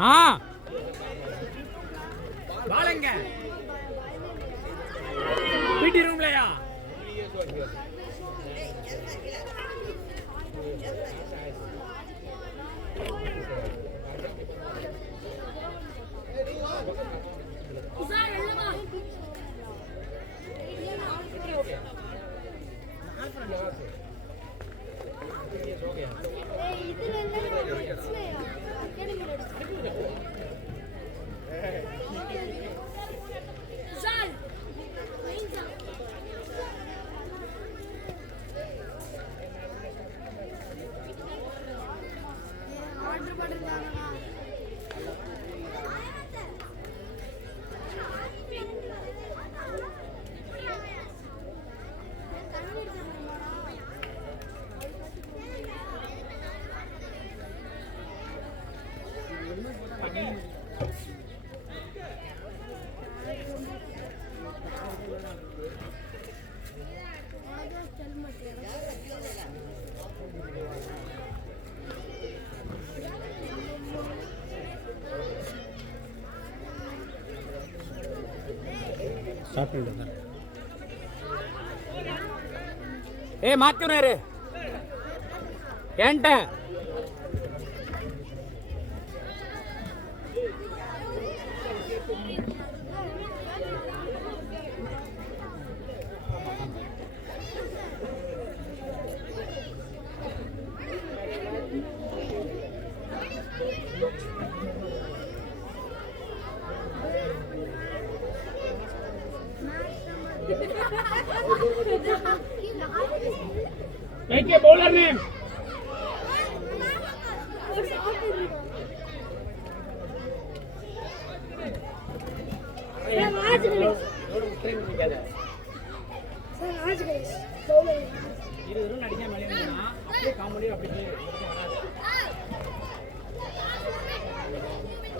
हाँ बालेंगे PT room ले या ए मात्यूर रे ಎಂಟ देखिए बॉलर ने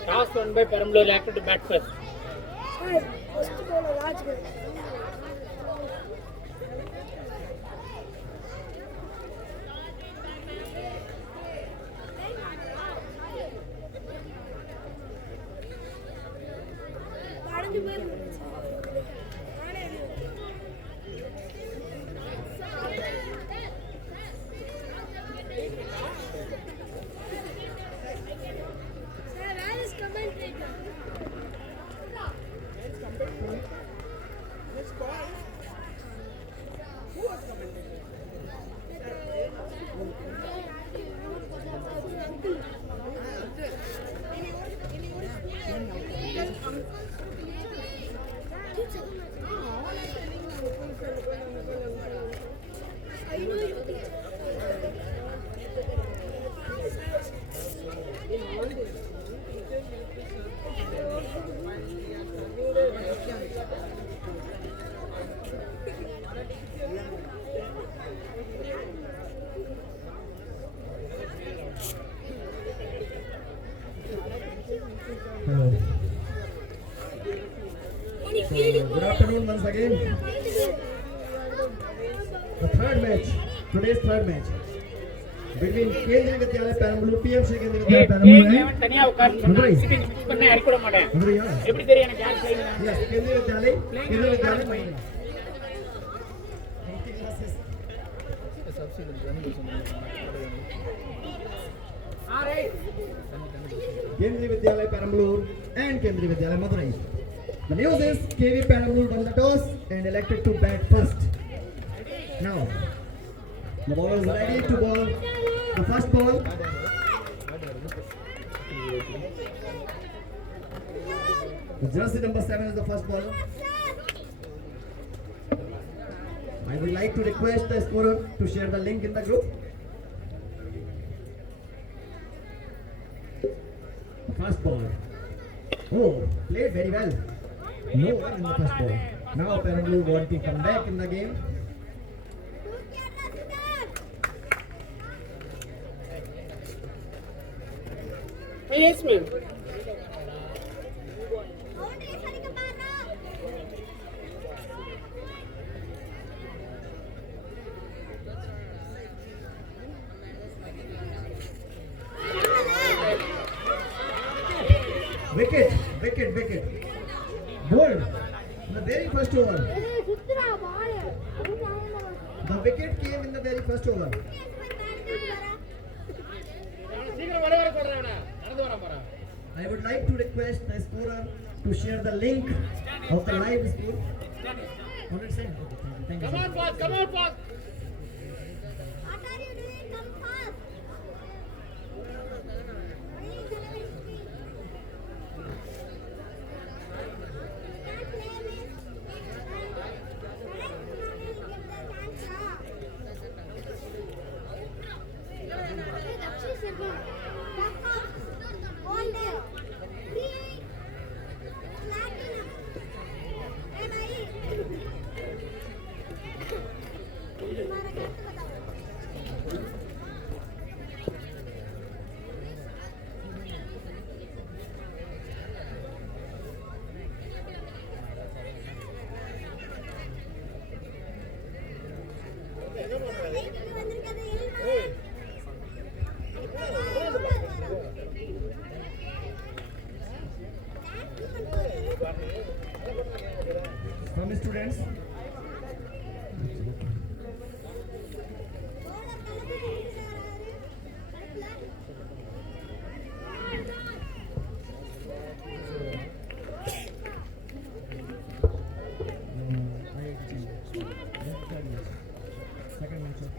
Toss won by Perambalur, elected to bat first. Good afternoon once again. The third match, today's third match between Kendriya Vidyalaya Perambalur, PFC Kendriya Vidyalaya Perambalur and தனியா உட்கார்ந்து சொன்னா சிட்டிங் மிஸ் பண்ண ஹெல்ப் பண்ண மாட்டேன் எப்படி தெரியும் எனக்கு யார் செய்யணும் yes Kendriya Vidyalaya Kendriya Vidyalaya Perambalur and Kendriya Vidyalaya Madurai. The news is KV Perambalur won the toss and elected to bat first. Now, the ball is ready to ball the first ball. The jersey number 7 is the first ball. I would like to request the scorer to share the link in the group. First ball. Oh, played very well. No one in the first ball. Now Perambalur want to come back in the game. Yes, ma'am. Wicket, wicket, wicket. Bold. The very first over. The wicket came in the very first over. சீக்கிரம் வர வர சொல்றேன் அவனை நடந்து வர போறான் I would like to request the scorer to share the link of the live score. Already sent. Okay, thank you. come on boss What are you doing? Come fast. From the students. Second match of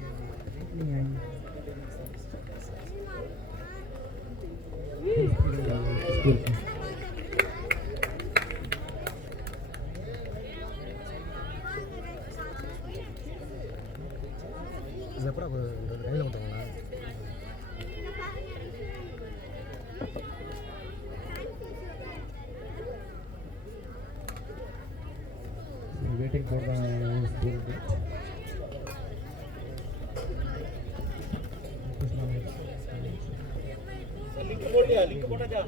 waiting for the school bit. Link बोल दिया link बोटा जा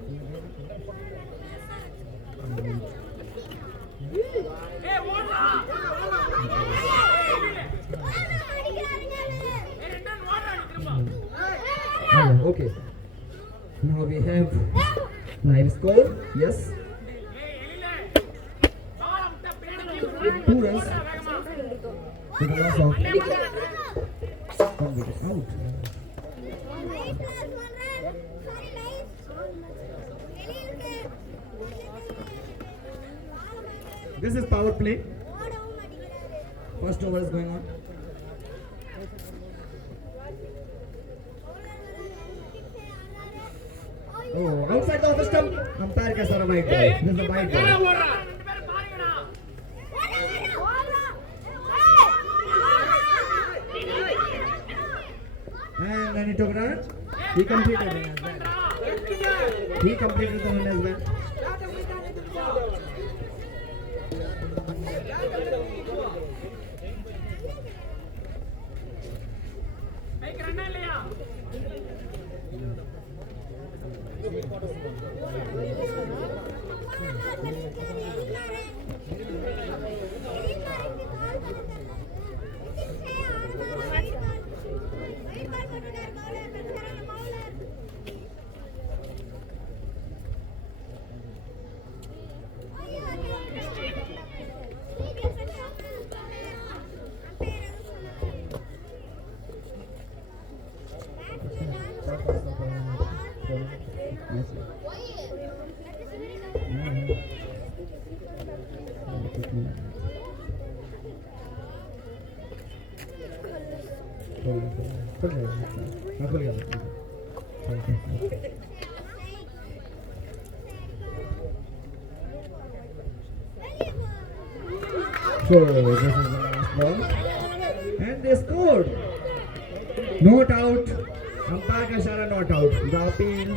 ए बोल रहा Okay. Now we have live score. Yes. 2 runs. With a loss of 1 wicket out. This is power play. First over is going on. Oh, outside the office stump. Umpire का सारा white ball. This is a white क्या ball. बोल रहा ரெண்டு பேரும் பாருங்கடா And when he took run, he completed it as well. He completed the run as well. एक run लिया So this is the last ball, and they scored. Not out. Umpire ka ishara not out. The appeal.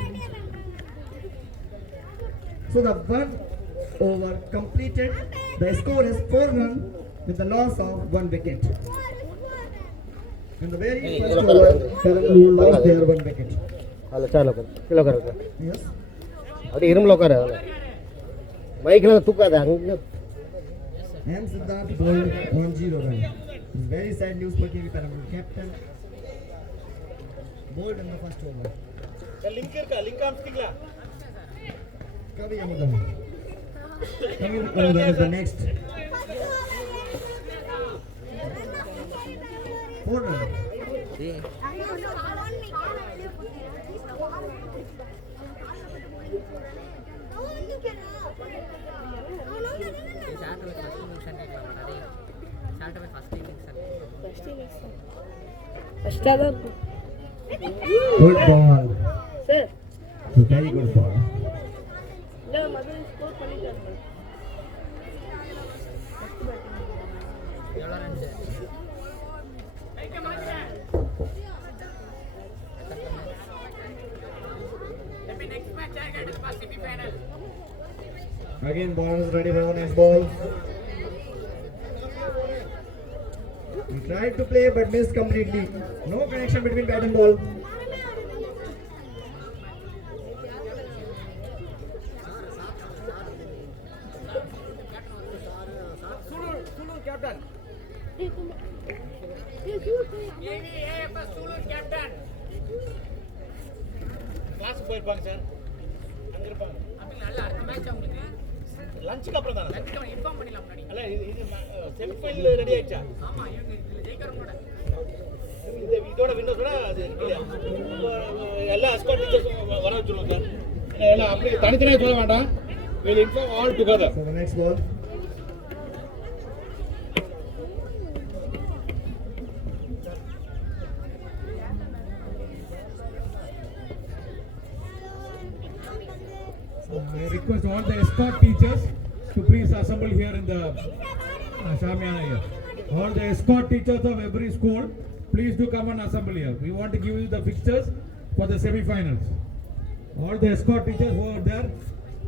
So the 1 over completed. The score is 4-1 with the loss of 1 wicket. In the very first over, Perambalur lost their 1 wicket. ಅಲ್ಲ ಚಾಲು kilo ಕರ Yes. ಅದು ಇರುಮ್ ಲೋಕರ ಬೈಕ್ನ ತೂಕದ ಹಂಗೆ M. Siddharth bowled 1-0 run. It's very sad news for KV Perambalur captain. Bowled in the first over. Link का link आम स्टिकला Kavi Amudan. Kavi Amudan is the next. 4 run. First over. Good ball. Sir, Very good ball. இல்ல Madurai score பண்ணிட்டாங்க. Again, ball is ready for the next ball. He tried to play but missed completely. No connection between bat and ball. Class போயிருப்பாங்க sir அங்க இருப்பாங்க நல்ல அடுத்த match உங்களுக்கு லஞ்சுக்கு அப்புறம் தானே லஞ்சுக்கு இன்ஃபார்ம் பண்ணிடலாம் முன்னாடி அல்ல இது செமிஃபைனல் ரெடி ஆயிடுச்சா ஆமா இவங்க ஜெயிக்கிறவங்களோட இதோட வின்னர்ஸோட அது இல்லையா எல்லா எஸ்கார்ட் டீச்சர்ஸும் வர வச்சுருவோம் சார் எல்லாம் அப்படி தனித்தனியாக சொல்ல வேண்டாம் will inform all together. So the next ball. I request all the escort teachers to please assemble here in the Shamiana here. All the escort teachers of every school, please do come and assemble here. We want to give you the fixtures for the semi-finals. All the escort teachers who are there,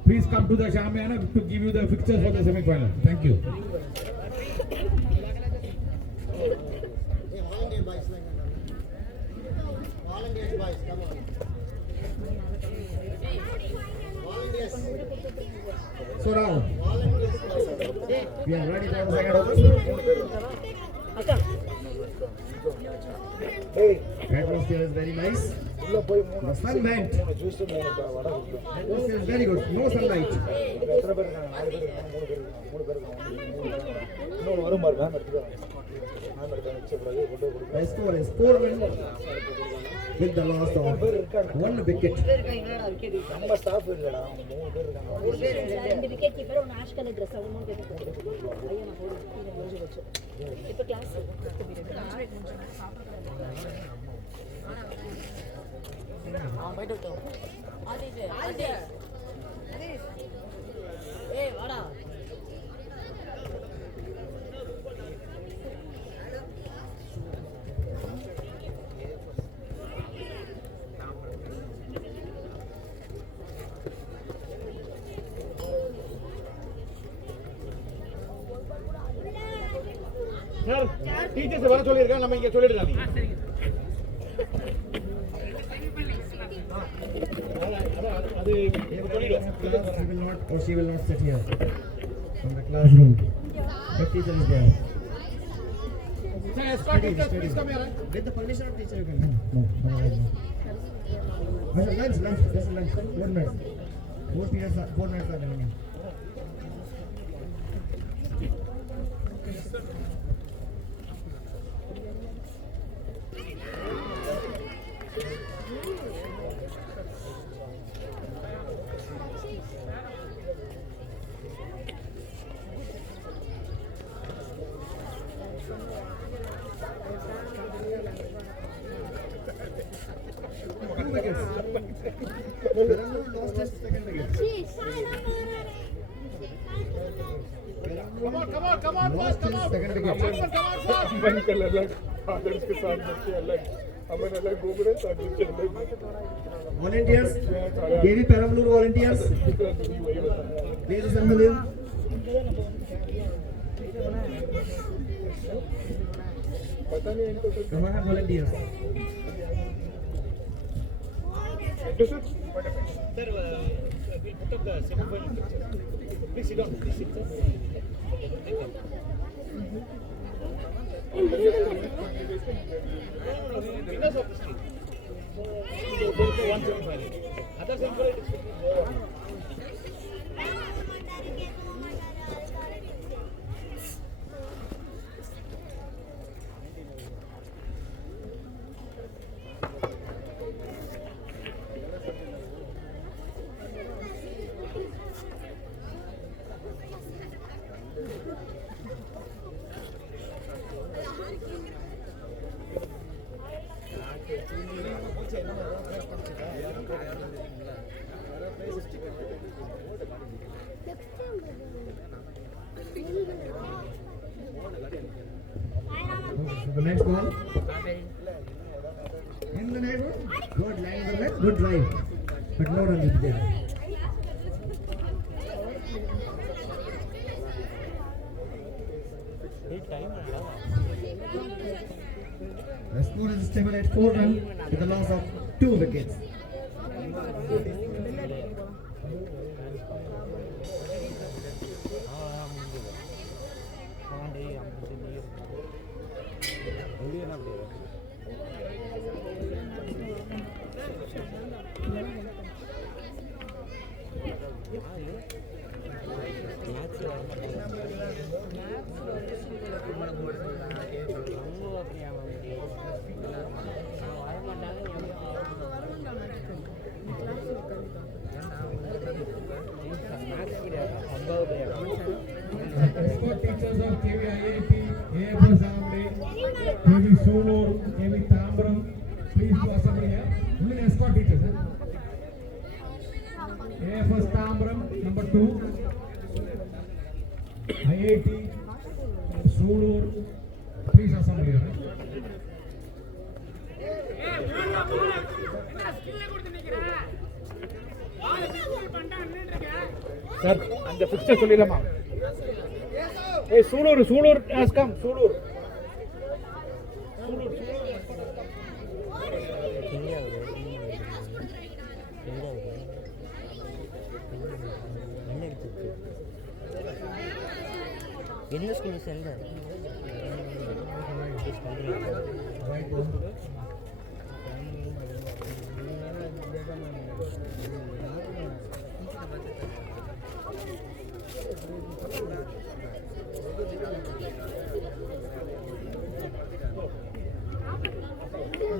please come to the Shamiana to give you the fixtures for the semi-finals. Thank you. Volunteers boys, come on. Volunteers. So now we are ready for the second over. அக்கா Atmosphere is very nice. The sun went. Atmosphere is very good. No sunlight. The score is 4-1 with the loss of 1 wicket. ரெண்டு wicket keeper ஒன்று ash colour dress அவங்க மூணு பேருக்கு ஐயா நான் போடுறேன் முடிஞ்சு வச்சு இப்போ கிளாஸ் ஏய் வாடா சார் டீச்சர்ஸ் வர சொல்லியிருக்காங்க நம்ம இங்க சொல்லிடலாம் நீங்க அது சொல்லிடுவோம். He will not or she will not sit here from the classroom. The teacher is there. Sir escort teachers please come here. With the permission of teacher you can come. No, right now. Lunch. Just lunch. 4 minutes. 4 minutes are remaining. Perambalur lost his second wicket. Come on, Lost his second wicket. मन कर अलग आदर्श के साथ बच्चे अलग अमन अलग घूमरे साथ बच्चे अलग Volunteers, KV Perambalur volunteers, please assemble here. पता नहीं इनको तो Come on, volunteers. Sir we'll put up the semi-final pictures. Please sit down. Please sit down. Winners of this team. So, one semi-final. Other semi-final is Good drive, but no run is there. The score is stable at 4 runs with a loss of 2 wickets. Escort teachers of KVIAP, AFS Amde, KV Sulur, KV Tambram, please do assemble here. Only escort teachers. AFS Tambram, number 2. IIT, Sulur, please assemble here. Sir அந்த picture சொல்லிடலாமா? ஏய் Sulur has come Sulur. என்ன school செல்ல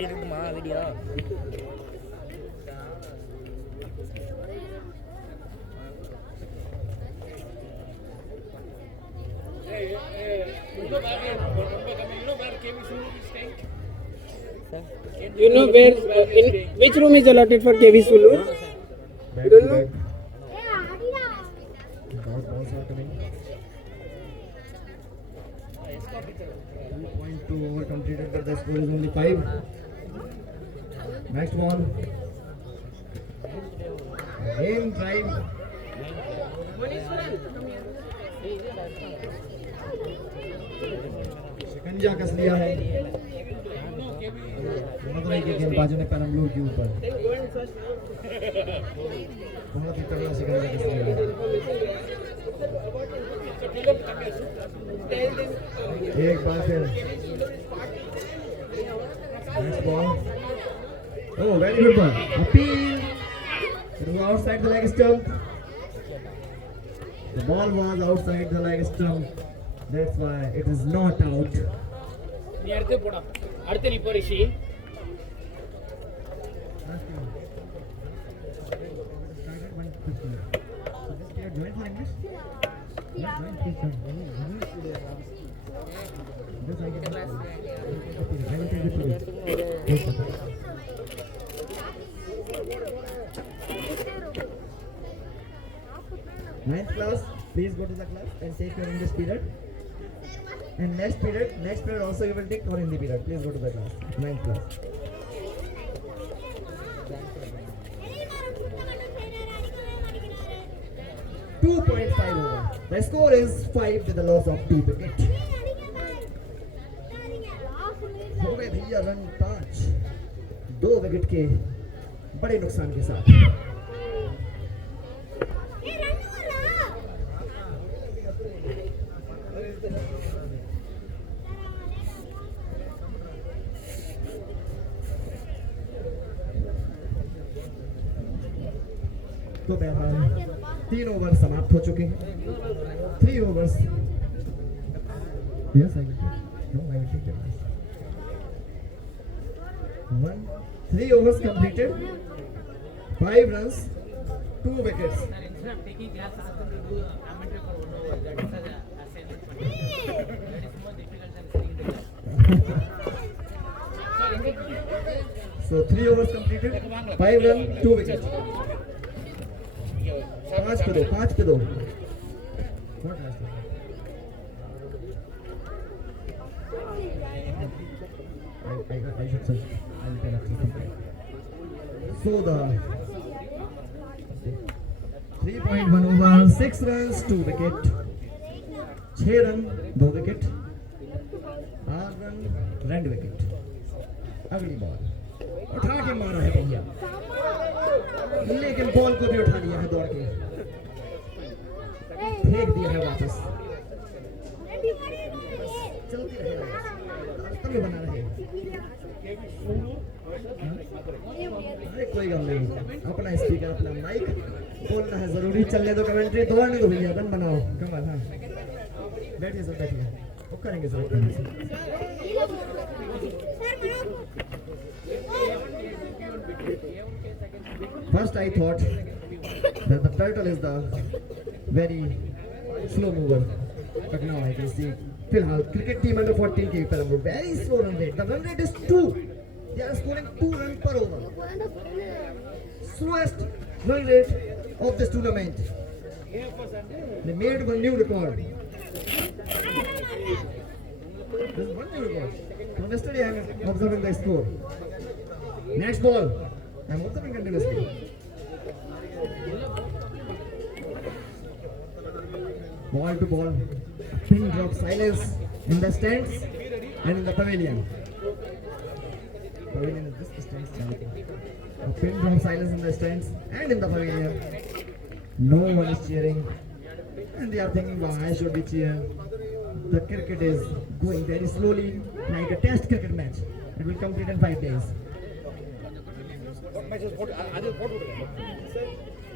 இருக்குமா video? You know where, in which room is allotted for KV Sulur? You don't know? Balls are coming. 2.2 over completed, but the score is only 5. Next ball. Again drive. शिकंजा कस लिया है मदुरई के गेंदबाजों ने पेरम्बलूर के ऊपर बहुत ही तगड़ा शिकंजा कस लिया है। एक बार फिर next ball. Oh, very good ball. Appeal. It was outside the leg stump. The ball was outside the leg stump. That's why it is not out. நீ அடுத்து போடா. அடுத்து நீ போ ரிஷி. Ninth class, please go to the class and take your English period. And next period also you will take for Hindi period. Please go to the class. Ninth class. .5 over. The score is 5 with a loss of 2 wickets. हो गए भैया run 5 2 wicket के बड़े नुकसान के साथ। तो बहरहाल 3 ओवर समाप्त हो चुके हैं। 3 overs. Yes, I will take. No, I will take it. 3 overs completed. 5 runs, 2 wickets. So 3 overs completed. 5 runs, 2 wickets. 5 पे दो What has it? I should say I'll tell you. So the 3.1 over, 6 runs, 2 wicket. 6 run, 2 wicket. 8 run, run wicket. अगली ball उठा के मारा है भैया, लेकिन ball को भी उठा लिया है दौड़ के, फेंक दिया है वापस. चलती रहे, रास्ता में बना रहे. अरे कोई गल नहीं, अपना स्पीकर अपना माइक बोलना है जरूरी. चलने दो कमेंट्री, दौड़ने दो भैया, रन बनाओ. कमाल. हाँ बैठिए सर, बैठिए, वो करेंगे sir. First I thought that the turtle is the very slow mover, but now I can see फिलहाल cricket team under 14 के Peramboor very slow run rate. The run rate is 2. They are scoring 2 runs per over. Slowest run rate of this tournament. They made one new record. This is one new record. From yesterday I am observing the score. Next ball. I am observing continuously. Ball to ball. Pin drop silence in the stands and in the pavilion. Pavilion is this distance. A pin drop silence in the stands and in the pavilion. No one is cheering. And they are thinking, why I should be cheer. The cricket is going very slowly, like a test cricket match. It will complete in 5 days.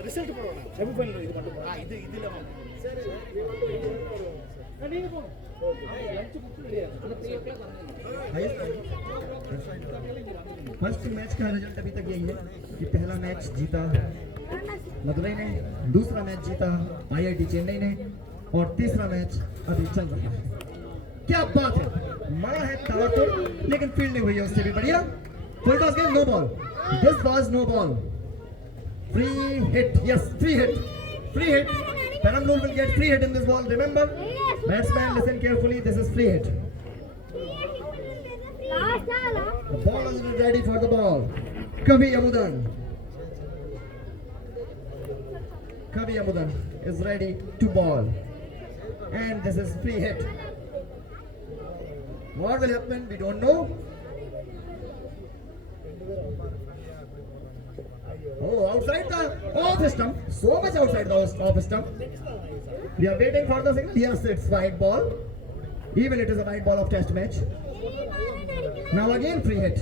Result போடுவாங்க semi-final. இது மட்டும் இது இதுல first match का result अभी तक यही है कि पहला मैच जीता मदुरई ने, दूसरा मैच जीता IIT चेन्नई ने, और तीसरा मैच अभी चल रहा है. क्या बात है, मारा है ताबड़तोड़, लेकिन फील्डिंग हुई है उससे भी बढ़िया. Full toss game, no ball. This was no ball. Free hit, yes free hit, free hit. Peramboor will get free hit in this ball. Remember, batsman, listen carefully. This is free hit. The ball is ready for the ball. Kavi Amudan. Kavi Amudan is ready to ball, and this is free hit. What will happen? We don't know. Oh, outside the off stump. So much outside the off stump. We are waiting for the signal. Yes, it's wide ball. Even it is a wide ball of test match. Now again free hit.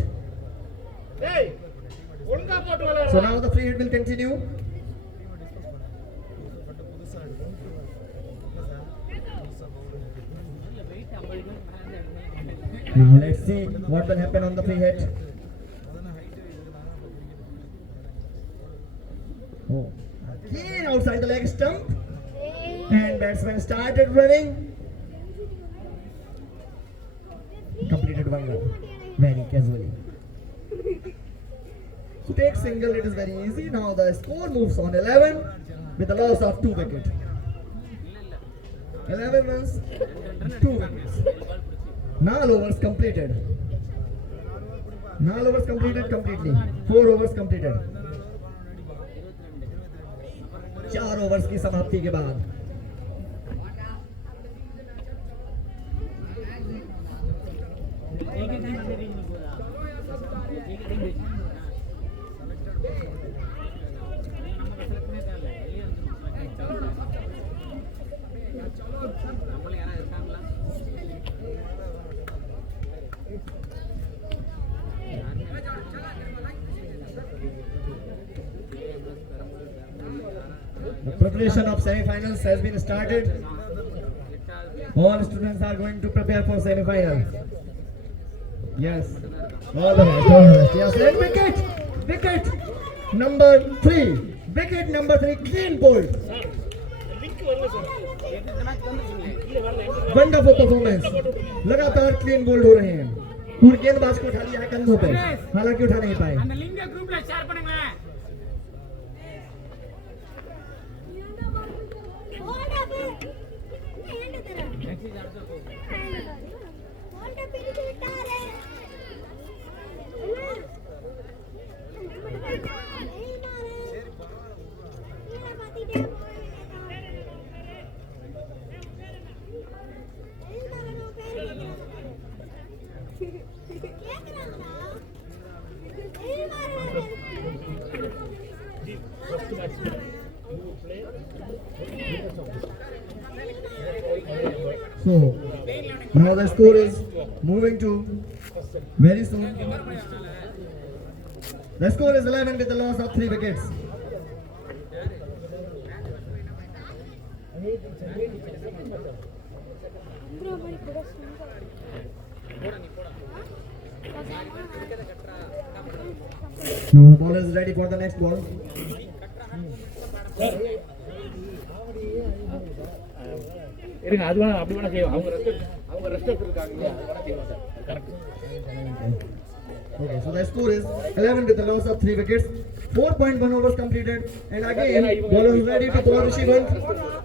ஏய் ஒழுங்கா போட்டு விளையாடு. So now the free hit will continue. Now let's see what will happen on the free hit. Oh, again outside the leg stump, and batsman started running. Completed 1 run very casually. To take single, it is very easy. Now the score moves on 11 with the loss of 2 wickets. 11 runs, 2 wickets. 4 overs completed. 4 overs completed completely. 4 overs completed. 4 overs की समाप्ति के बाद the preparation of semi-finals has been started. All students are going to prepare for semi-final. Yes, all the best, all the best. Yes, and wicket, wicket number 3, wicket number 3, clean bowled. Link வரல sir. Wonderful performance. लगातार clean bowled हो रहे हैं और गेंदबाज को उठा लिया है कंधों पे, हालांकि उठा नहीं पाए. அந்த லிங்க குரூப்ல ஷேர் பண்ணுங்க. What So now the score is moving to very soon. The score is 11 with the loss of 3 wickets. Now the ball is ready for the next ball. இருங்க அது வேணா அப்படி வேணா செய்வோம் அவங்க ரெஸ்ட் எடுத்துருக்காங்க இல்லையா அது வேணா செய்வோம் sir correct Okay, so the score is 11 with the loss of 3 wickets. 4.1 overs completed, and again bowler is ready to bowl Rishivan,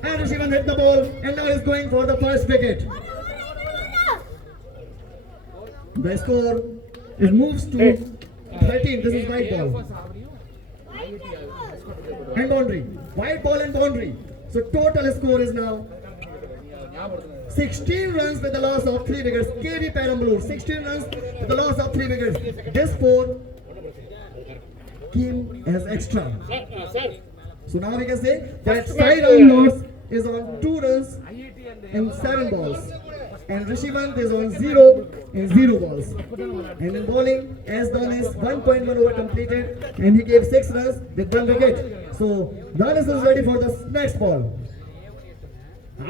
and Rishivan hit the ball, and now is going for the first wicket. The score it moves to 13. This is white ball and boundary. White ball and boundary. So total score is now 16 runs with the loss of 3 wickets. KV Perambalur 16 runs with the loss of 3 wickets. This 4 came as extra. So now we can say that side on loss is on 2 runs in 7 balls, and Rishivan is on 0 in 0 balls. And in bowling, as done is 1.1 over completed, and he gave 6 runs with 1 wicket. So Danis is ready for the next ball.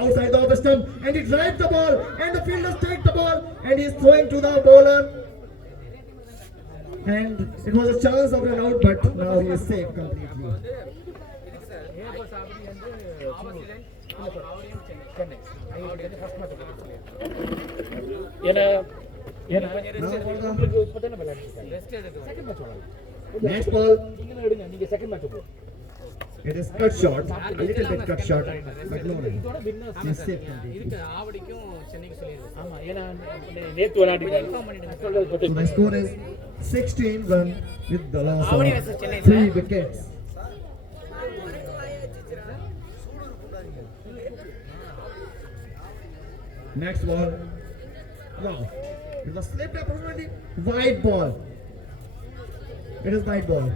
Outside the off stump, and he drives the ball, and the fielders take the ball, and he is throwing to the bowler. And it was a chance of run out, but now he is safe completely. ஏன்னா ஏன்னா Now for the உங்களுக்கு இப்பதானே விளையாடுறீங்க second match விளையாடுங்க next ball, நீங்க எடுங்க நீங்க second match போ it is cut short, a little bit cut short, but no run. இதோட winners He is safe completely. இருக்கு ஆவடிக்கும் சென்னைக்கு சொல்லிடுங்க ஆமா ஏன்னா நேத்து விளையாடிட்டாங்க சொல்றது So the score is 16 run with the loss of Avadi versus Chennai, 3 wickets. Next ball. Wow. It was slipped opportunity. Wide ball. It is wide ball.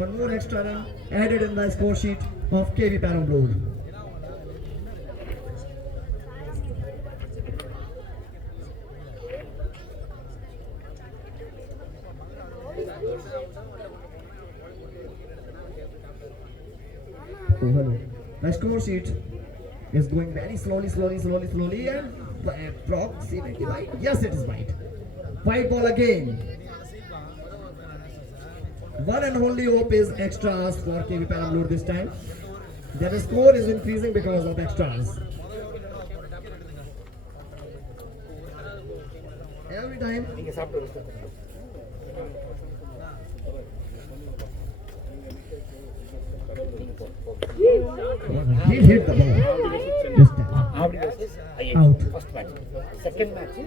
One more extra run added in the score sheet of KV Perambalur. Oh, hello. The score sheet is going very slowly, and drop. See, maybe white. Yes, it is white. White ball again. One and only hope is extras for KV Perambalur this time. Their score is increasing because of extras. Every time. நீங்க சாப்பிட்டு rest He hit the ball. This time. Avadi versus Out. First match second match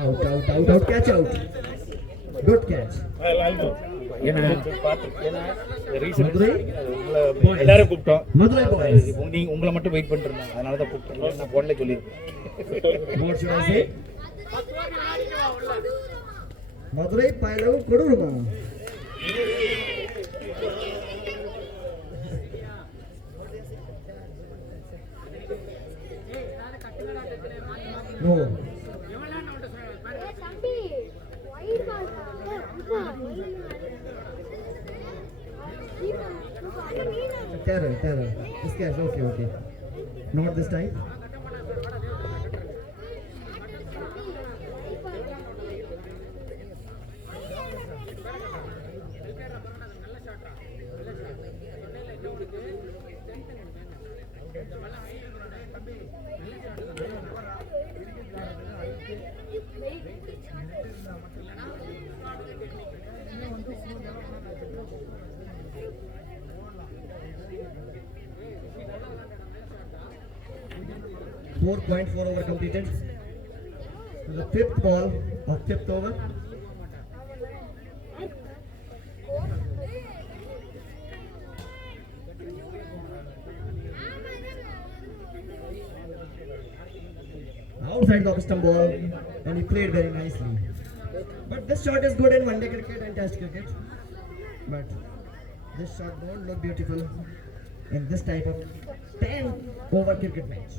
Out. Catch out. Good catch. ஏன்னா reason Madurai எல்லாரும் கூப்பிட்டோம் Madurai boys. நீங்க உங்களை மட்டும் wait பண்ணிட்டு இருந்தாங்க அதனால தான் கூப்பிட்டேன் நான் போன்ல சொல்லிருக்கேன் What should I say? Madurai Pailavu Koduruma. No. Terror. This catch, okay. Not this time. .4 over completed. The fifth ball of fifth over. Outside the off stump ball, and he played very nicely. But this shot is good in one-day cricket and test cricket. But this shot don't look beautiful in this type of 10 over cricket match.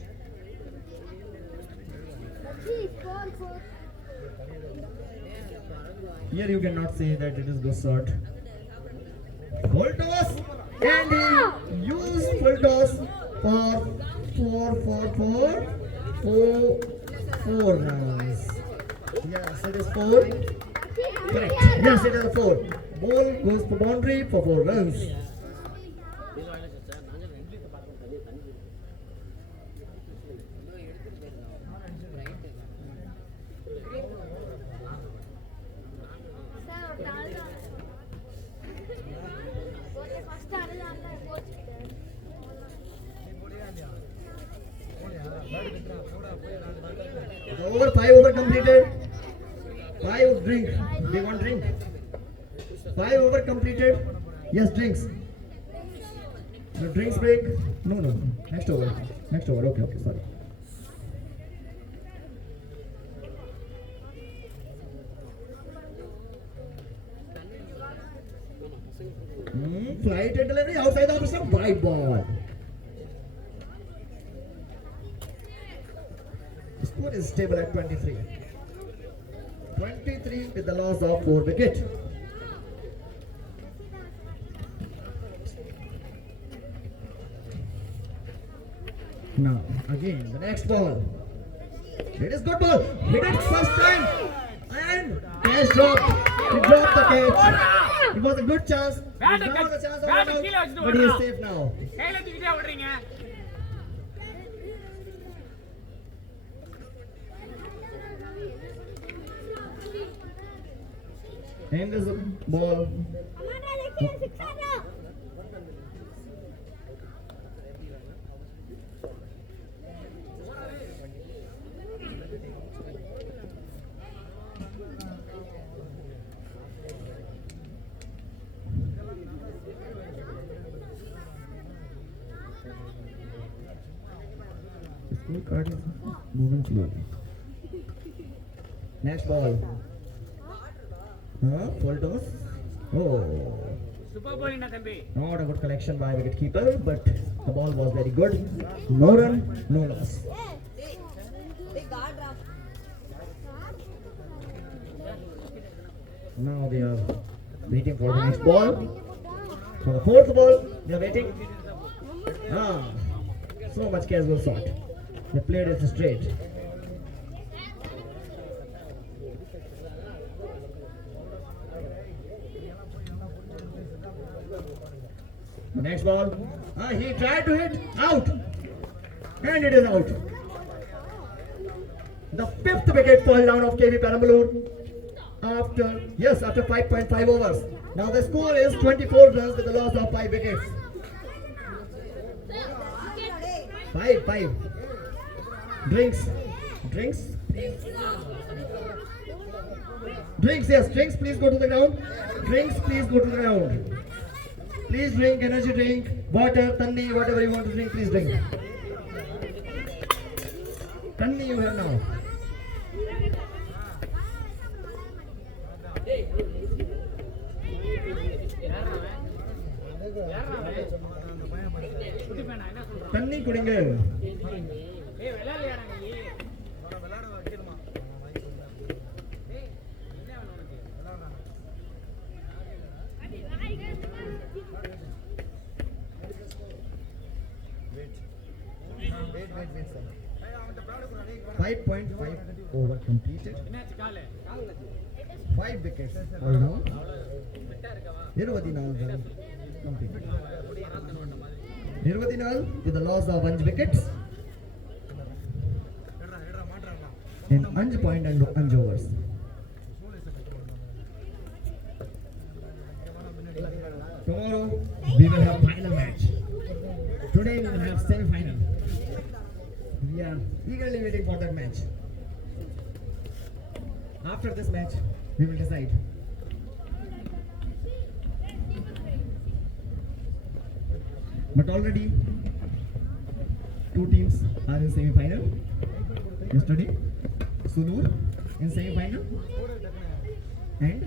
Here you cannot say that it is good shot. Full toss, and he used full toss for four runs. Yes, it is four. Correct. Yes, it is a four. Ball goes for boundary for 4 runs. Over 5 over completed. 5 drink. They want drink. 5 over completed. Yes, drinks. The drinks break. No. Next over. Okay, sorry. Flight and delivery outside the officer. White ball. The score is stable at 23. 23 with the loss of 4 wickets. Now, again, the next ball. It is good ball. Hit it first time. And catch dropped. He dropped the catch. It was a good chance. Now the chance of run out, but he is safe now. And this ball. The scorecard is moving slowly. Next ball. Full toss. Oh. Not a good collection by wicket keeper, but the ball was very good. No run, no loss. Now they are waiting for the next ball. For the fourth ball, they are waiting. So much casual shot. They played it straight. The next ball, he tried to hit, out, and it is out. The 5th wicket fall down of KV Perambalur after 5.5 overs. Now the score is 24 runs with the loss of 5 wickets. 5. Drinks. Yes, drinks, please go to the ground. Please drink, energy drink, water, tanni, whatever you want to drink, please drink. Tanni you have now. Tanni kudinga. Wait, sir. 5.5 over completed. 5 wickets all down. 24 runs completed. 24 with the loss of 5 wickets. In 5 point and 5 overs. Tomorrow we will have final match. Today we will have semi-final. We are eagerly waiting for that match. After this match, we will decide. But already 2 teams are in semi-final. Yesterday, Sunur in semi-final and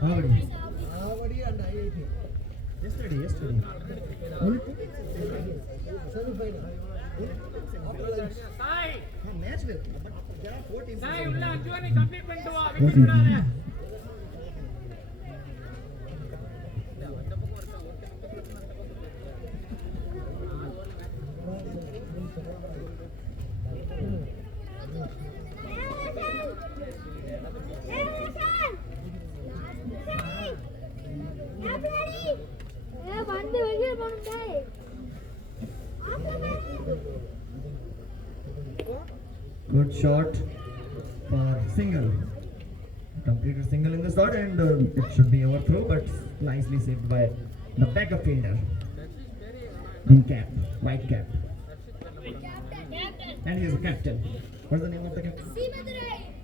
Avadi and IIT. Yesterday. Only 2 games. Match with, but there are 4 teams. 4 teams. Good shot for single. Completed single in the shot, and it should be overthrow, but nicely saved by the backup fielder. In cap, white cap. And he is a captain. What's the name of the captain?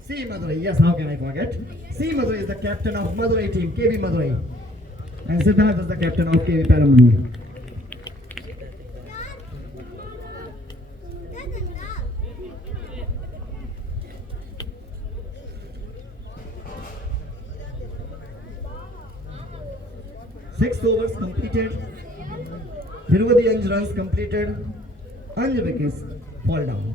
C. Madurai. Yes, how can I forget? C. Madurai is the captain of Madurai team, KB Madurai. And Siddharth is the captain of KB Perambalur. Six overs completed. Tiruvadi Anj runs completed. Anj wickets fall down.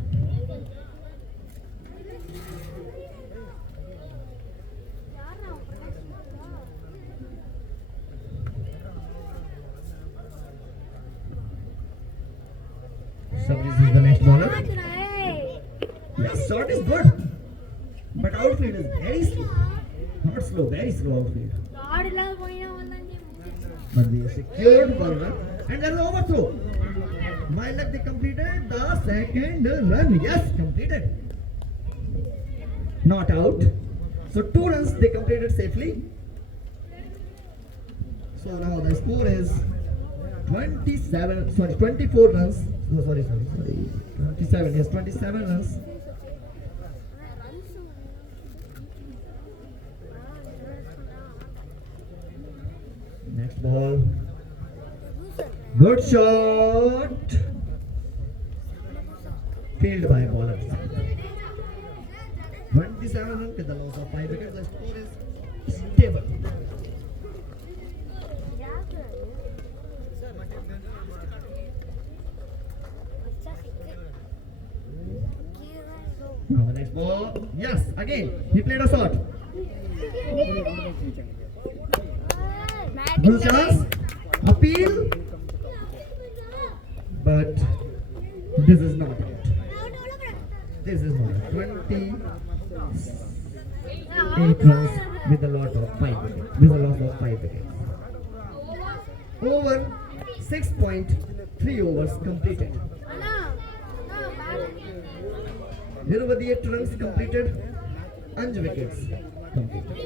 Sabris is the next bowler. Yes, shot is good. But outfield is very slow. Not slow, very slow outfield. But they secured one run and there is overthrow. While they completed the second run. Yes, completed. Not out. So 2 runs they completed safely. So now the score is 24 runs. No, sorry. 27, yes, 27 runs. Next ball. Good shot. Fielded by bowler. 27 runs with the loss of 5 wickets. The score is stable. Now the next ball. Yes, again he played a shot. Good chance. Appeal. But this is not out. This is not out. 28 runs with a lot of 5 wickets. With a loss of 5 wickets. Over 6.3 overs completed. Tiruvadi 8 runs completed. Anj wickets completed.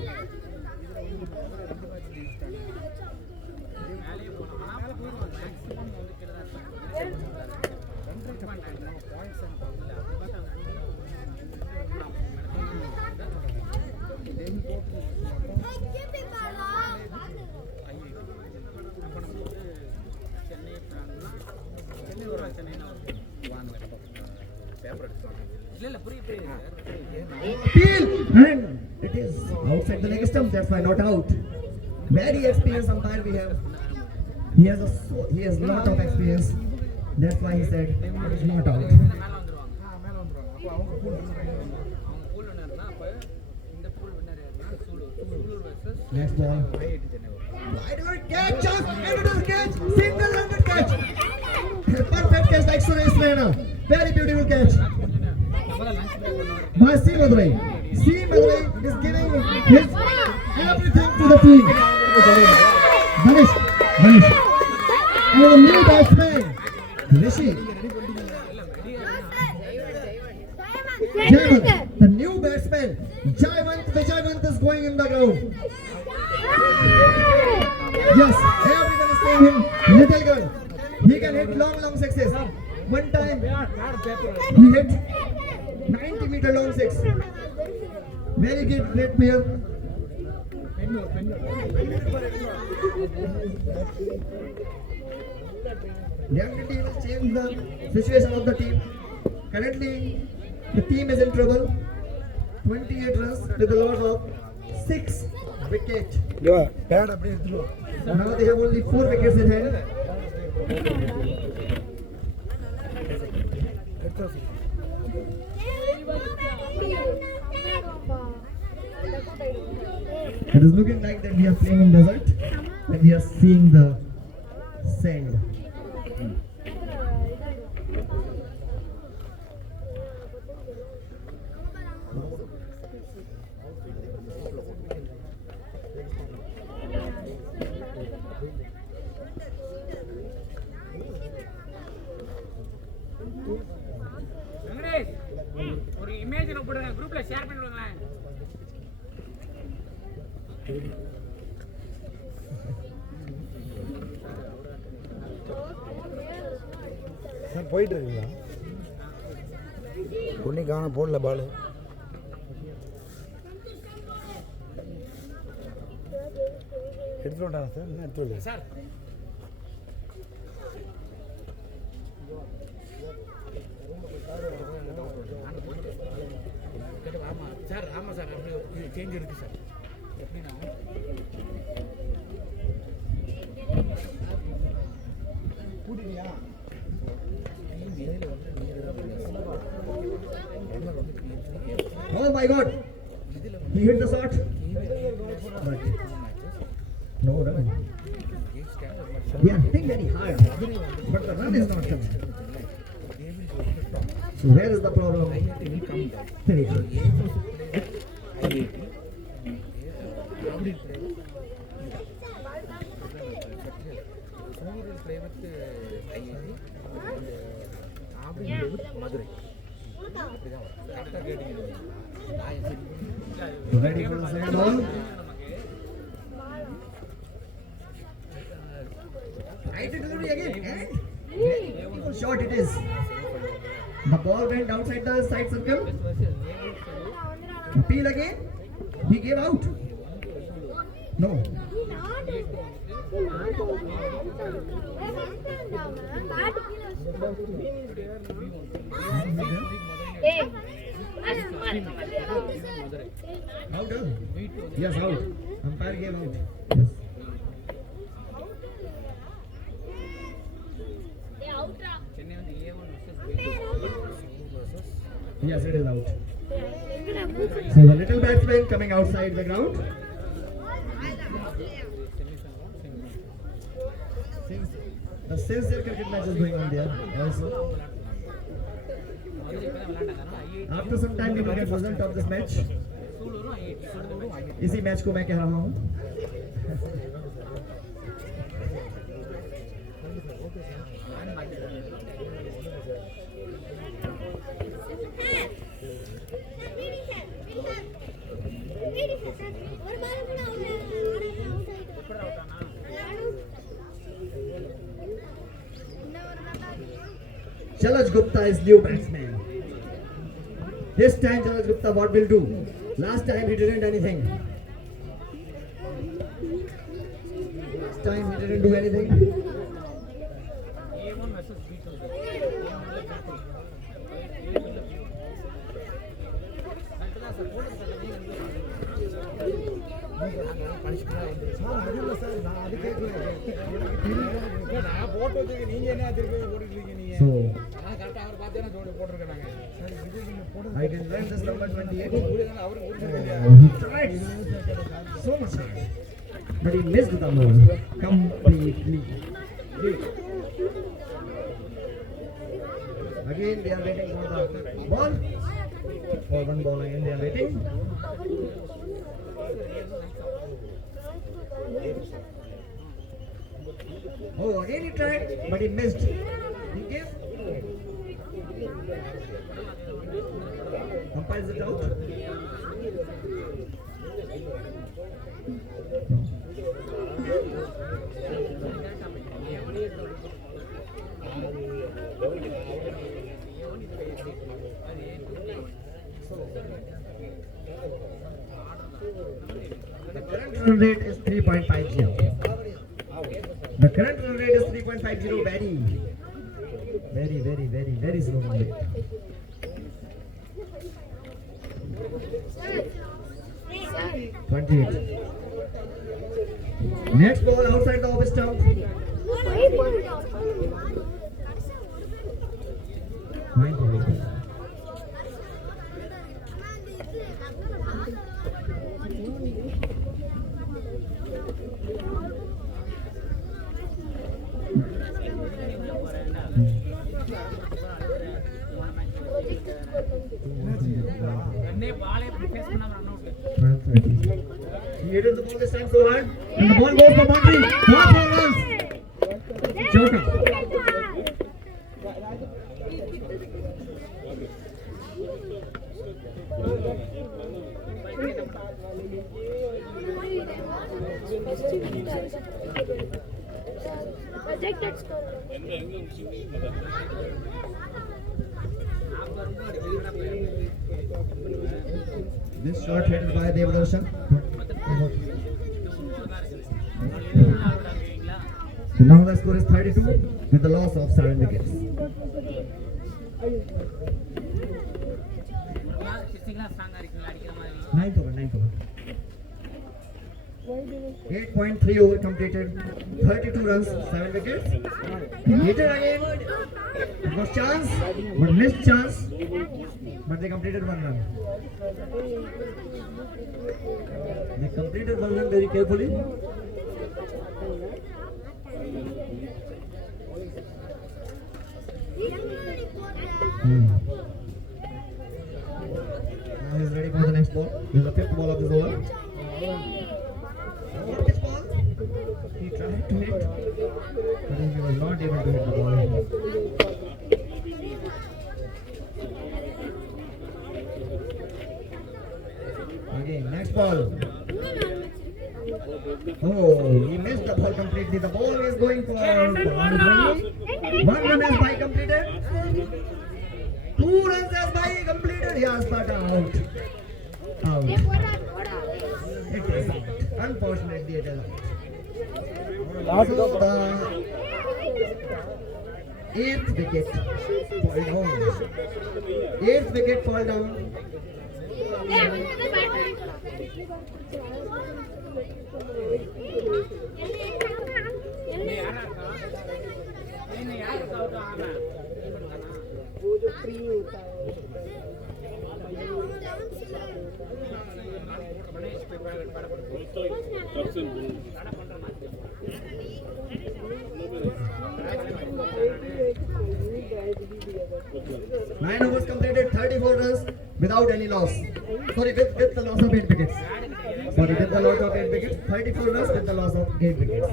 Appeal, and it is outside the leg stump. That's why not out. Very experienced umpire we have. He has a lot of experience. That's why he said it is not out. Next ball. Wide catch, and it is a catch. Single-handed catch. Perfect catch like Suresh Raina. Very beautiful catch. By C. Madurai. C. Madurai is giving his everything to the team. Manish. And the new batsman, Rishi. Jayavant, the new batsman, Vijayavant is going in the ground. Yes, everyone is saying him, little gun. He can hit long sixes. One time, he hit 90-meter long six. Very good, great player. Definitely will change the situation of the team. Currently, the team is in trouble. 28 runs with a loss of 6 wicket. Bad அப்படியே எடுத்துருவோம். Now they have only 4 wickets in hand. It is looking like that we are playing in desert and we are seeing the sand. Venkatesh ஒரு image போடுங்க குரூப்ல share பண்ணி விடுங்களேன். Sir போயிட்டு இருக்கீங்களா? ஒன்னே காண போடல பால். எடுத்துட்டு வந்தாங்க சார், என்ன எடுத்து வரல சார் ஆமாம் சார், ஆமாம் சார், அப்படி சேஞ்ச் இருக்கு சார். எப்படின்னா கூட்டிட்டியா? Oh my God! He hit the shot. But no run. We are hitting very hard, but the run is not coming. So where is the problem? Very good. Ready for the second ball? Right delivery again. And very beautiful shot it is. The ball went outside the side circle. Appeal again. He gave out. No. Out. Yes, out. Umpire gave out. Yes. Yes, it is out. So the little batsman coming outside the ground. The sincere cricket match is going on there also. After some time we will get result of this match. इसी match को मैं कह रहा हूँ. Jalaj Gupta is new batsman. This time Jalaj Gupta what will do? Last time he didn't anything. Last time he didn't do anything. So I can learn this number 28. He tried so much hard, but he missed the ball completely. Again they are waiting for the ball. For one ball again they are waiting. Oh, again he tried, but he missed. He gave. Umpires it out. The current run rate is 3.50. The current run rate is 3.50. Very slow run rate. Sir. 28. Next ball outside the off stump. Ninth over. He hit the ball this time so hard, and the ball goes for boundary. 4 runs. Joker. Projected score. This shot headed by Devadarshan. So now the score is 32 with the loss of 7 wickets. Ninth over. 8.3 over completed. 32 runs, 7 wickets. Hit it again. It was chance, but missed chance. But they completed 1 run. They completed 1 run very carefully. Now he's ready for the next ball. This is the 5th ball of this over. Pitch ball. He tried to hit, but he was not able to hit the ball. Again, next ball. Oh, he missed the ball completely. The ball is going for boundary. 1 run has by completed. 2 runs has by completed. Yes, but out. Out. It is out. Unfortunately, it is out. So the 8th wicket fall down. 8th wicket fall down. Nine overs completed, 34 runs without any loss. Sorry, with the loss of 8 wickets. Sorry, with the loss of 8 wickets. 34 runs with the loss of 8 wickets.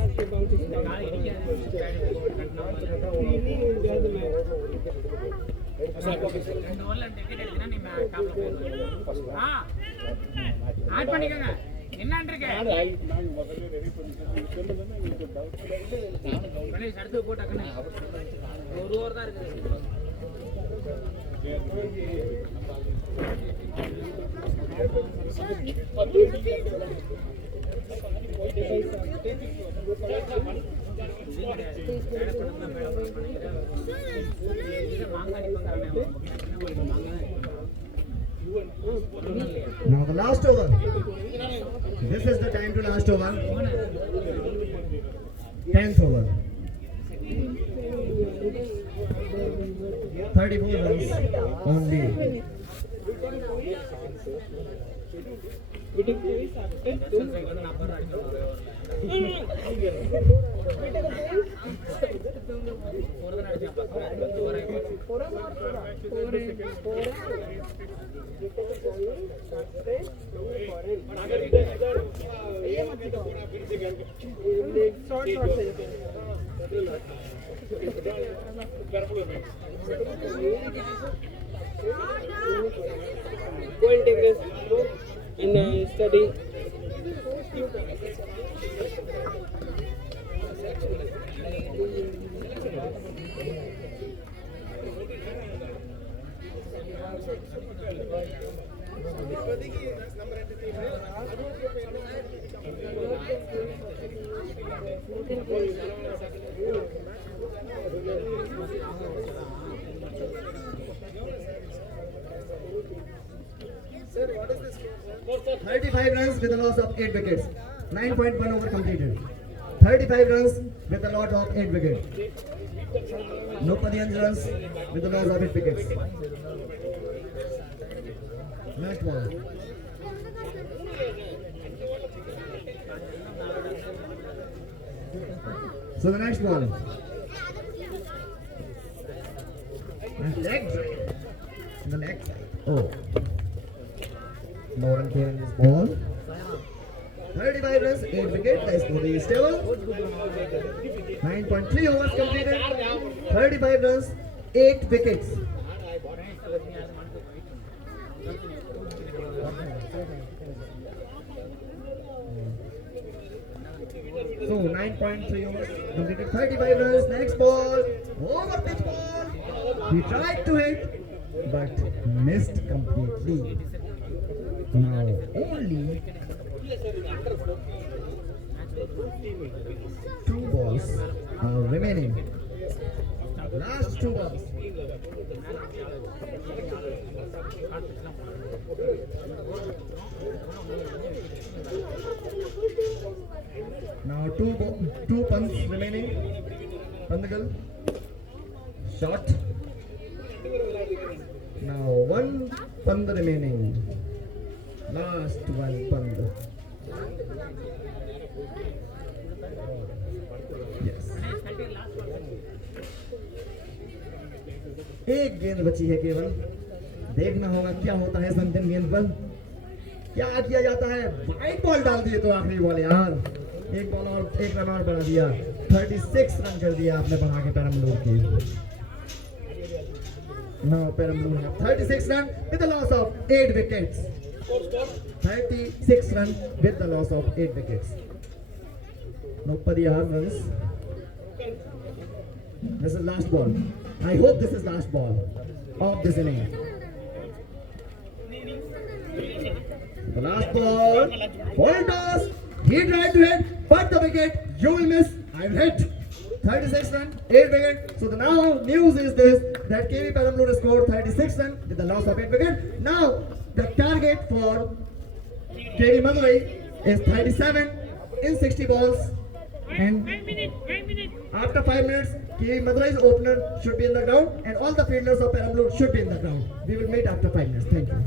Add பண்ணிக்கங்க என்னன்னு இருக்கு அடுத்து போட்டாக்கண்ணே ஒரு over தான் இருக்குது Now the last over. This is the time to last over. 10th over. 34 runs only. Go and take this and study. Sir, what is this score, sir? 35 runs with a loss of 8 wickets. 9.1 over completed. 35 runs with a lot of 8 wickets. Nobody runs with a loss of 8 wickets. Next one. So the next one. Leg drive. The leg side. Oh. No run came in this ball. 35 runs, 8 wickets. The score is stable. 9.3 overs completed. 35 runs, 8 wickets. So 9.3 overs completed. 35 runs. Next ball. Over pitch ball. He tried to hit, but missed completely. Now only 2 balls are remaining. Last 2 balls. Now two punts remaining. Pandagal. Shot. Now 1 pand remaining. Last 1 pand. Yes. एक गेंद बची है केवल. देखना होगा क्या होता है इस अंतिम गेंद पर. क्या किया जाता है. वाइड बॉल डाल दिए तो आखिरी बॉल यार. एक बॉल और एक रन और बढ़ा दिया. 36 रन कर दिया आपने बढ़ा के पेरम्बलूर की. Now Perambalur have 36 run with the loss of 8 wickets. 36 run with the loss of 8 wickets. Nobody runs. This is last ball. I hope this is last ball of this inning. The last ball. Ball toss. He tried to hit, but the wicket. You will miss. I will hit. 36 run, 8 wicket. So the now news is this, that KV Perambalur scored 36 run with the loss of 8 wicket. Now the target for KV Madurai is 37 in 60 balls. And after 5 minutes, KV Madurai's opener should be in the ground and all the fielders of Perambalur should be in the ground. We will meet after 5 minutes. Thank you.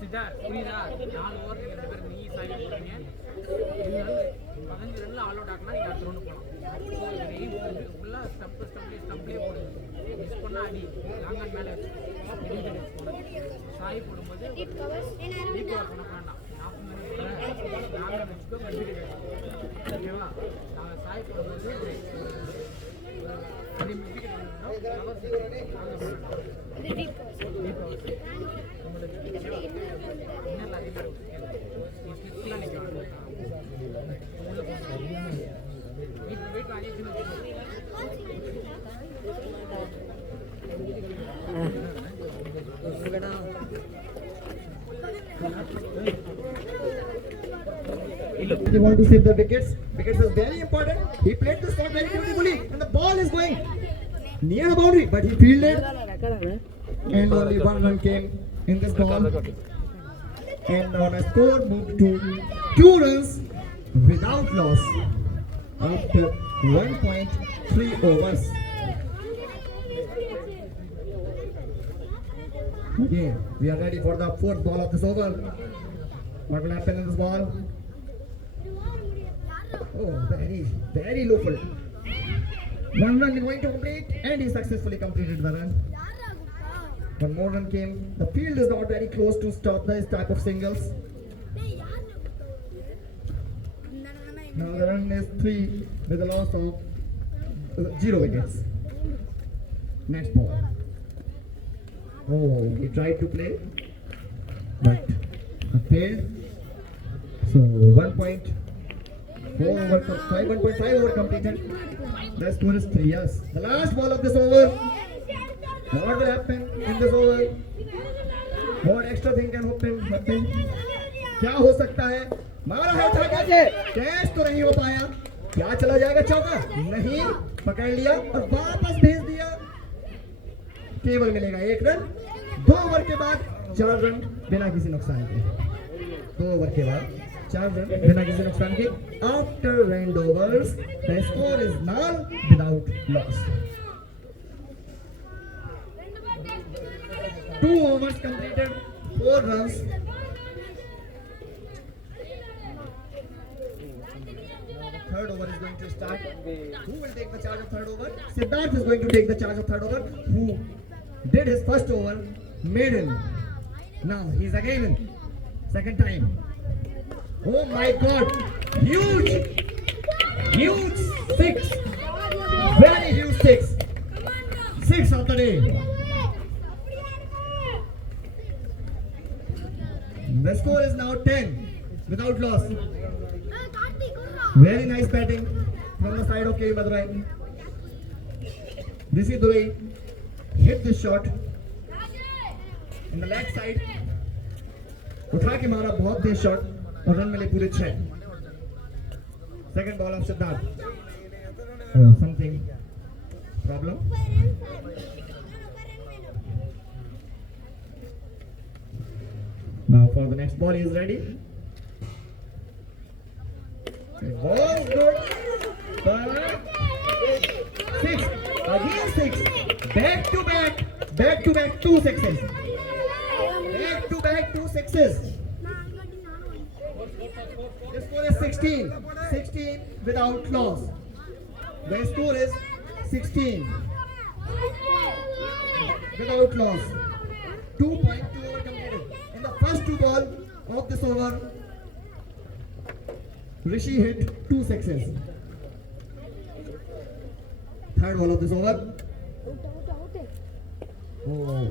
Siddharth புரியுதா 4 over நீங்க 2 பேரும் நீ சாய் போடுறீங்க 15 ரன்ல all out ஆகனா நீங்க அடுத்த round போலாம் ஃபுல்லா ஸ்டம்ப்லயே போடுங்க மிஸ் பண்ணா அடி லாங் ஆன் மேல சாய் போடும்போது டீப் கவர் பண்ண வேண்டாம் 40 மினிட் லாங் ஆன் வெச்சுக்கோ கண்டினியூ ஓகேவா நான் சாய் போடும்போது 3 மினிட் கவர் இது deep cover They want to save the wickets. Wickets is very important. He played the shot very beautifully, and the ball is going near the boundary, but he fielded, and only 1 run came in this ball. And on a score moved to 2 runs without loss after 1.3 overs. Again, we are ready for the 4th ball of this over. What will happen in this ball? Oh, very low full. 1 run is going to complete, and he successfully completed the run. One more run came. The field is not very close to stop this type of singles. Now the run is 3 with a loss of 0 wickets. Next ball. Oh, he tried to play, but failed. So 1.5 over completed. The score is 3. Yes. The last ball of this over. What will happen in this over? What extra thing can happen? क्या हो सकता है? मारा है था कैसे? Catch तो नहीं हो पाया. क्या चला जाएगा चौका? नहीं, पकड़ लिया और वापस भेज दिया. केवल मिलेगा 1 रन. 2 ओवर के बाद 4 रन बिना किसी नुकसान के. 2 ओवर के बाद 4 रन बिना किसी नुकसान के. After rained overs, the score is null without loss. 2 overs completed, 4 runs. Third over is going to start. Who will take the charge of third over? Siddharth is going to take the charge of third over. Who did his first over, maiden. Now he's again in. Second time. Oh my God! Huge 6. Very huge 6. 6 of the day. The score is now 10 without loss. Very nice batting from the side of KV Madurai. Rishi Durai hit this shot in the leg side. उठा के मारा बहुत तेज shot और run मिले पूरे 6. Second ball of Siddharth. Something problem? Now for the next ball, he is ready. It was good. But 6. Again 6. Back to back 2 sixes. Back to back 2 sixes. The score is 16. 16 without loss. The score is 16 without loss. 2.2 over completed. In the first 2 balls of this over, Rishi hit 2 sixes. Third ball of this over. Oh,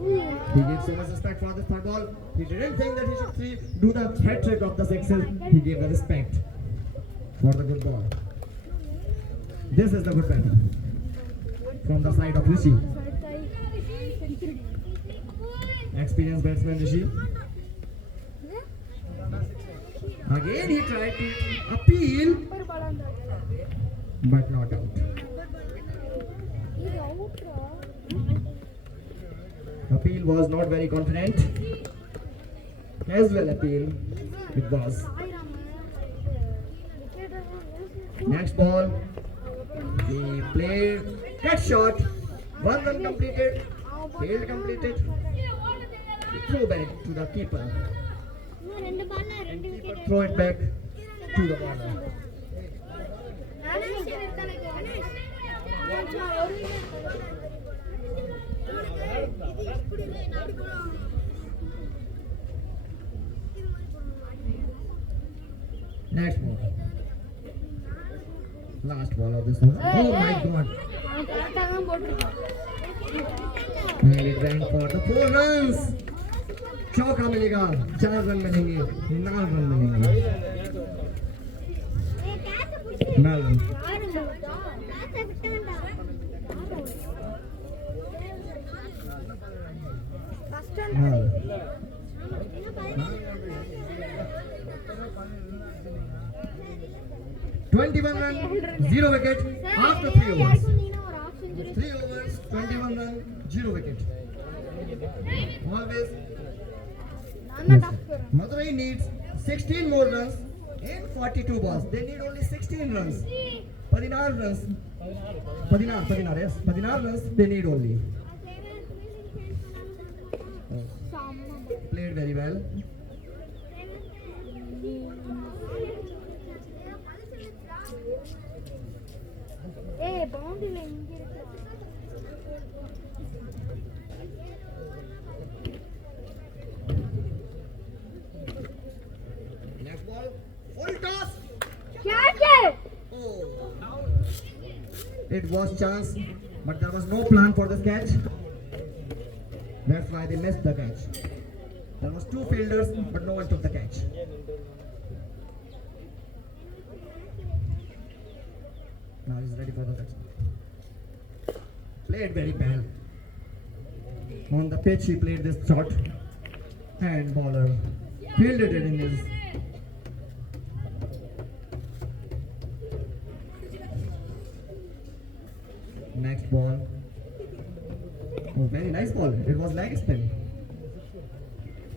he gave so much respect for this third ball. He didn't think that he should do the hat trick of the sixes. He gave the respect for the good ball. This is the good batting from the side of Rishi. Experienced batsman Rishi. Again he tried to appeal, but not out. Appeal was not very confident. Casual appeal it was. Next ball, he played cut shot. 1 run completed. Field completed. Throw back to the keeper. Throw it back to the bowler. Next ball. Last ball of this one. Oh my God. And it ran for the 4 runs. चौका मिलेगा, 4 run मिलेंगे, 9 run मिलेंगे. 9 run. हाँ. 21 run, 0 wicket after 3 overs. 3 overs, 21 run, 0 wicket. Always. Madurai needs 16 more runs in 42 balls. They need only 16 runs. 16 runs. 16 runs they need only. Played very well. It was chance, but there was no plan for this catch. That's why they missed the catch. There was 2 fielders, but no one took the catch. Now he's ready for the catch. Played very well. On the pitch, he played this shot, and bowler fielded it in his. Next ball. Oh, very nice ball. It was leg spin.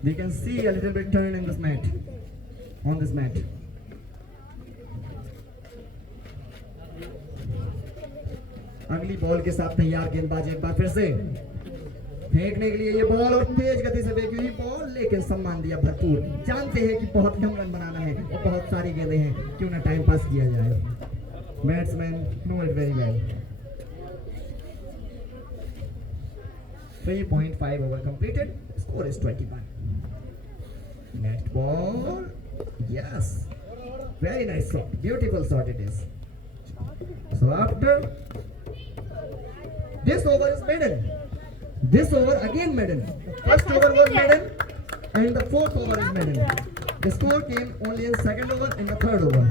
We can see a little bit turn in this mat. On this mat. अगली ball के साथ तैयार गेंदबाज एक बार फिर से फेंकने के लिए ये बॉल और तेज गति से फेंकी हुई बॉल, लेकिन सम्मान दिया भरपूर। जानते हैं कि बहुत कम रन बनाना है और बहुत सारी गेंदें हैं, क्यों ना टाइम पास किया जाए। Batsman know it very well. 3.5 over completed. Score is 21. Next ball. Yes. Very nice shot. Beautiful shot it is. So after this over is maiden. This over again maiden. First over was maiden and the 4th over is maiden. The score came only in 2nd over and the 3rd over.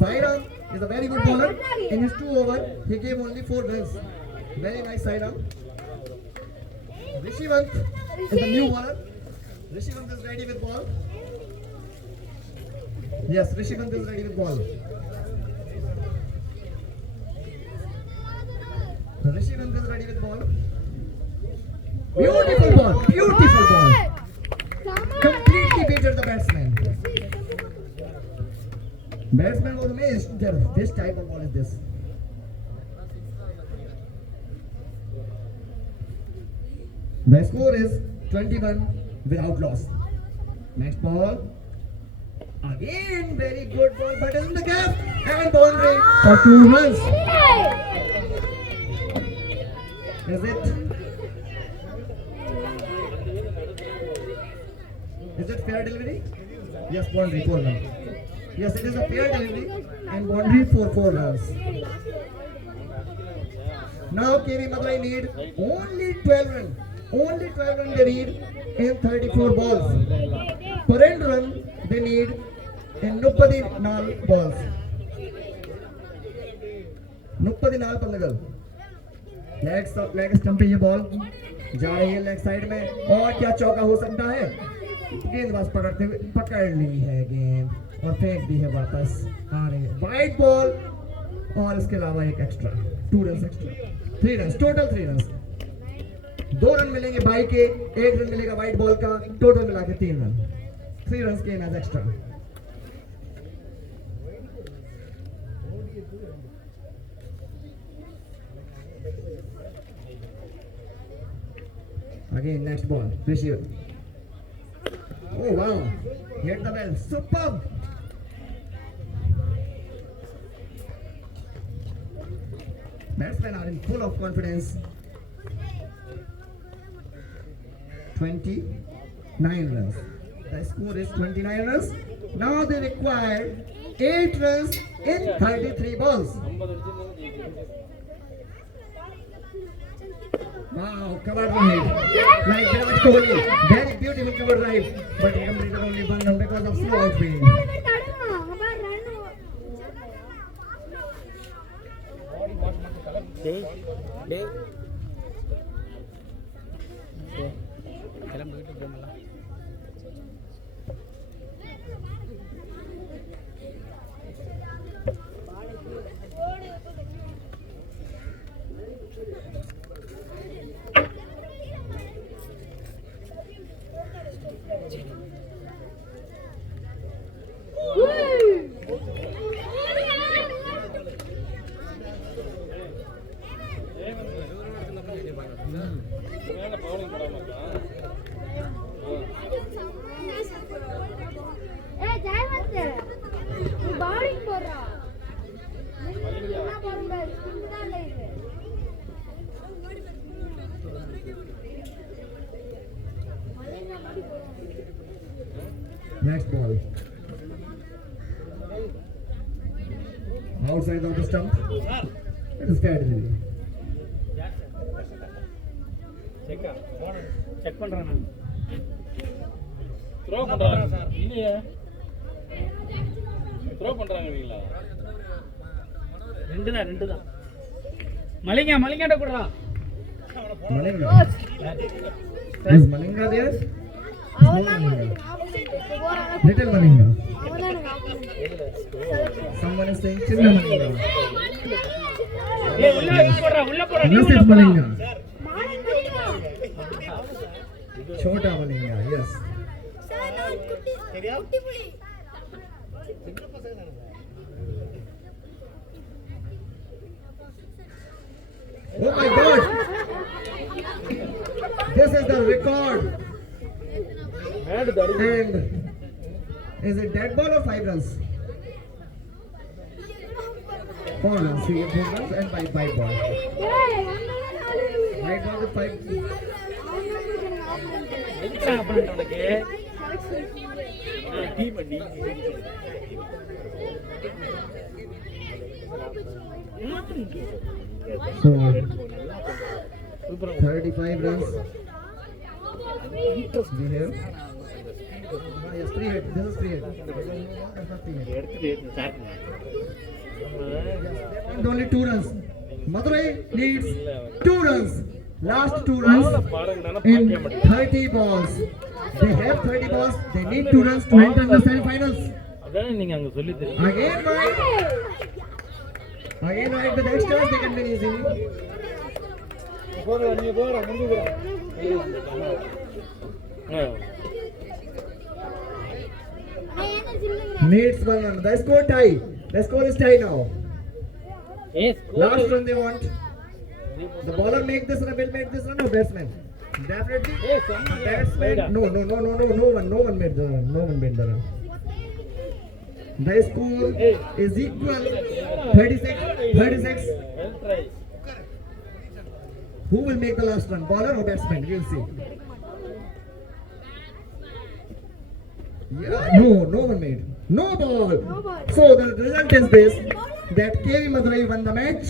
Sairam is a very good bowler. In his 2 overs, he gave only 4 runs. Very nice Sairam. Rishivant is the new bowler. Rishivant is ready with ball. Yes, Rishivant is ready with ball. Rishivant is ready with ball. Beautiful ball. Beautiful ball. Completely beated the batsman. Batsman was amazed that this type of ball is this. The score is 21 without loss. Next ball. Again very good ball, but in the gap and boundary for 2 runs. Is it fair delivery? Yes, boundary 4 runs. Yes, it is a fair delivery and boundary for 4 runs. Now KV Madurai need only 12 runs. Only 12 runs they need in 34 balls. Per end run they need in 34 balls. 34 पंद्रह। Leg stump पे ये ball जा रही है leg side में, और क्या चौका हो सकता है। गेंदबाज पकड़ते हुए पकड़ ली है गेंद और फेंक दी है वापस। आ रही है वाइड बॉल और इसके अलावा एक extra 2 run extra. 3 run total. 3 run 2 run मिलेंगे बाई के, 1 रन मिलेगा वाइट बॉल का, टोटल मिला के 3 रन। 3 रन के as extra. Again, next ball. Receiver. Oh wow! Hit the ball. Superb. Batsmen are in full of confidence. 29 runs. The score is 29 runs. Now they require 8 runs in 33 balls. Wow, cover drive. Like Virat Kohli. Very beautiful cover drive. But he completed only 1 run because of slow outfield. கிளம்பி வீட்டுக்கு போகலாம். Next ball. Outside of the stump. It is strategy. Check பண்றேன் நான் throw பண்றாங்க sir இல்லையே throw பண்றாங்க நீங்களா ரெண்டு தான் மலிங்காட்ட கூடடா Malinga. Is Malinga there? Small Malinga. Little Malinga. Someone is saying Chinna Malinga. ஏய் உள்ள போறா This is Malinga. Chota Malinga, yes. Oh my God! This is the record. And is it dead ball or 5 runs? 4 runs. He gets 4 runs and by ball. Right ball with 5. என்ன பண்ணிட்டு உனக்கு tea பண்ணி So 35 runs. We have. Yes, 3 hit. This is 3 hit. எடுத்துட்டு சாப்பிடுங்க And only 2 runs. Madurai needs 2 runs. Last 2 runs in 30 balls. They have 30 balls. They need 2 runs to enter the semi-finals. அதான் நீங்க அங்க சொல்லி தெரியும் Again right with extras they can win easily. நீங்க போற முந்து Needs 1 run. The score tie. The score is tie now. Last run they want. The bowler make this run, will make this run or batsman? Definitely. Batsman. No one made the run. No one made the run. The score is equal 36. Who will make the last run? Bowler or batsman? We'll see. Yeah, no one made. No ball. So the result is this: that KV Madurai won the match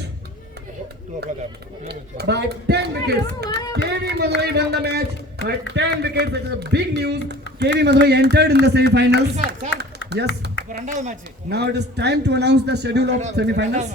by 10 wickets. KV Madurai won the match by 10 wickets. That is a big news. KV Madurai entered in the semi-finals. Yes. ரெண்டாவது match Now it is time to announce the schedule of semi-finals.